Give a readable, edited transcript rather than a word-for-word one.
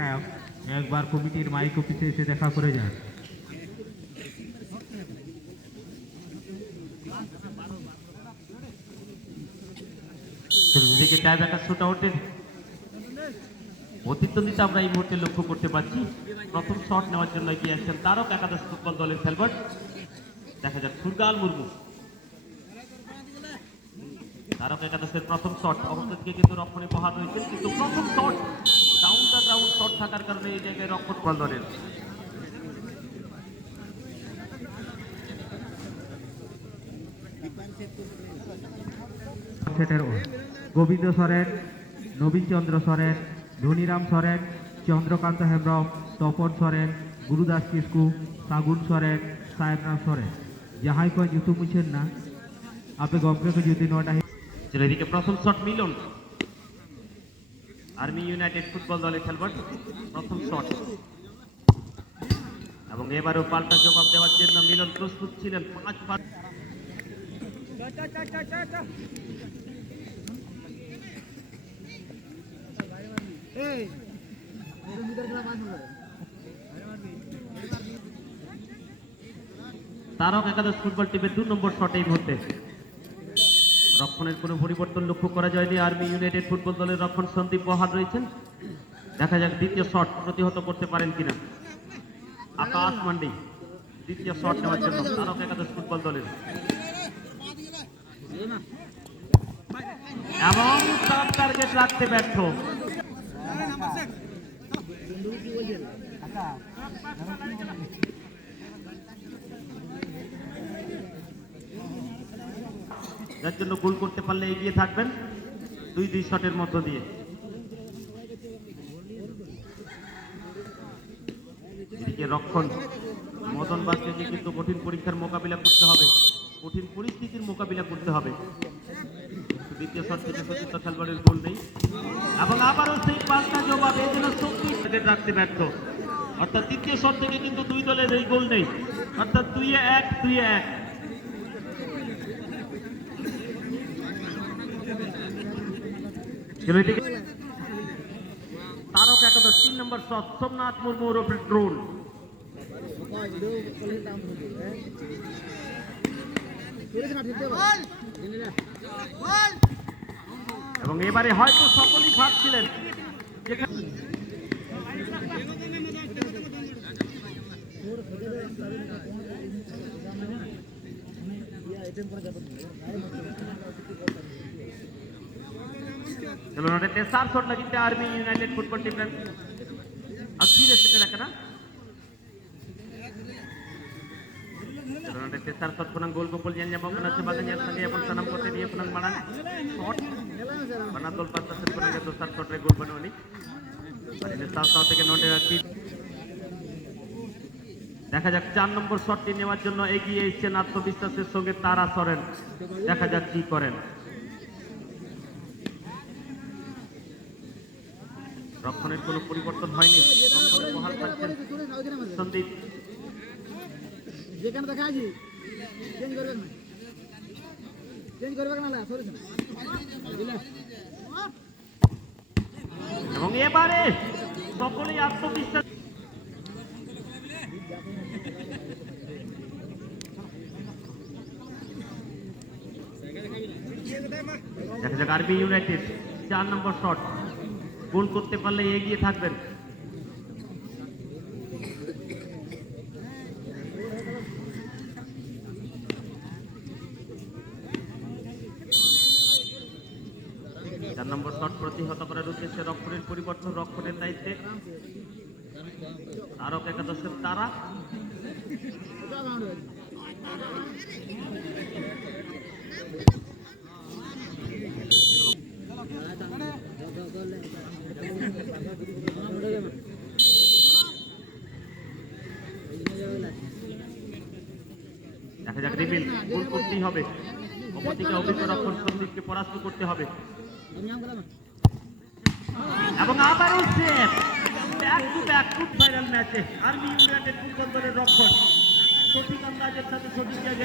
নায়ক একবার কমিটির মাইক অফিসে এসে দেখা করে যান। দিকে টাইব্রেকার শুট আউটের প্রতিদ্বন্দ্বিতা আমরা এই মুহূর্তে লক্ষ্য করতে পারছি। প্রথম শট নেওয়ার জন্য এগিয়ে আসছেন তারক একাদশ ফুটবল দলের খেলোয়াড়। দেখা যাক সুরগাল মুর্মু। তারক একাদশের প্রথম শট অবস্থা থেকে কিন্তু রক্ষণে বহাল রয়েছে, কিন্তু প্রথম shot down the ground shot থাকার কারণে এই জায়গায় রক্ষণ ফুটবল দলের গোবিন্দ সরেন, নবীন চন্দ্র সরেন, ধনীরাম সরেন, চন্দ্রকান্ত হেমব্রম, তপন সরেন, গুরুদাস কিসকু, সাগুন সরেন, সাহেবরাম সরেন। যাহাই কয় জুতু মুছেন না আপনি গম্পকে যদি নটা। এদিকে প্রথম শট মিলন, আর্মি ইউনাইটেড ফুটবল দলের খেলোয়াড়। প্রথম শট এবং এবারও পাল্টা জবাব দেওয়ার জন্য মিলন প্রস্তুত ছিলেন। 5 তারক একাদশ ফুটবল টিমের 2 নম্বর শট এই মুহূর্তে। রক্ষণের কোনো পরিবর্তন লক্ষ্য করা যায়নি। আর্মি ইউনাইটেড ফুটবল দলের রক্ষণ সন্দীপ বহাল রয়েছেন। দেখা যাক দ্বিতীয় শট প্রতিহত করতে পারেন কিনা আকাশ মান্ডি। দ্বিতীয় শট নেওয়ার জন্য তারক একাদশ ফুটবল দলের এবং তার টার্গেট রাখতে ব্যর্থ। যার জন্য গোল করতে পারলে এগিয়ে থাকবেন 2-2 শটের মধ্য দিয়ে। এদিকে রক্ষণ মদন বাসকে কিন্তু কঠিন পরীক্ষার মোকাবিলা করতে হবে, কঠিন পরিস্থিতির মোকাবিলা করতে হবে। দ্বিতীয় শট থেকে সতীর্থ খেলোয়াড়ের গোল নেই এবং আবারও সেই পাল্টা জবাব এই জন্য টার্গেট রাখতে ব্যর্থ। অর্থাৎ তৃতীয় শট থেকে কিন্তু 2 দলের এই গোল নেই, অর্থাৎ 2-1 2-1। তারক একাদশ 3 নম্বর শট সোমনাথ মুর্মুর ওপরে ড্রোন এবং এবারে হয়তো সকলেই ভাবছিলেন तेसार शॉट लगिते आर्मी यूनाइटेड फुटबॉल टीम अखीर से रखना तेसार शॉट पुनः गोल गोल जन जब अपना से बागन जन संगे अपन सनम करते दिए पुनः मारा शॉट बना गोल पास से पुनः के दोसर शॉट रे गोल बनवानी और इन साफ साफ থেকে নটে রাখি। দেখা যাক 4 নম্বর শটটি নেওয়ার জন্য এগিয়ে এসেছেন আত্মবিশ্বাসের সঙ্গে তারা সরেন। দেখা যাক কি করেন। রক্ষণের কোনো পরিবর্তন হয়নি, রক্ষণে বহাল থাকছেন সন্দীপ। যেখানে দেখা আছে চেঞ্জ করবেন না, চেঞ্জ করবেন না সরেছেন। এবং এবারে সকলেই আত্মবিশ্বাস। দেখা যাক আরবি ইউনাইটেড 4 নম্বর শট গোল করতে পারলে এগিয়ে থাকবেন। চার নম্বর শট প্রতিহত করার উদ্দেশ্যে রক্ষণের পরিবর্তন, রক্ষণের দায়িত্বে তারক একাদশের তারা। দেখা যাক রিবিল গোল করতেই হবে, অপরদিকে অভিজ্ঞ রক্ষণ সন্দীপকে পরাস্ত করতে হবে এবং আবারও save. Back to back foot viral ম্যাচে আর্মি ইউনাইটেড ফুটবল দলের রক্ষণ সঠিক আন্দাজের সাথে সঠিক জায়গায়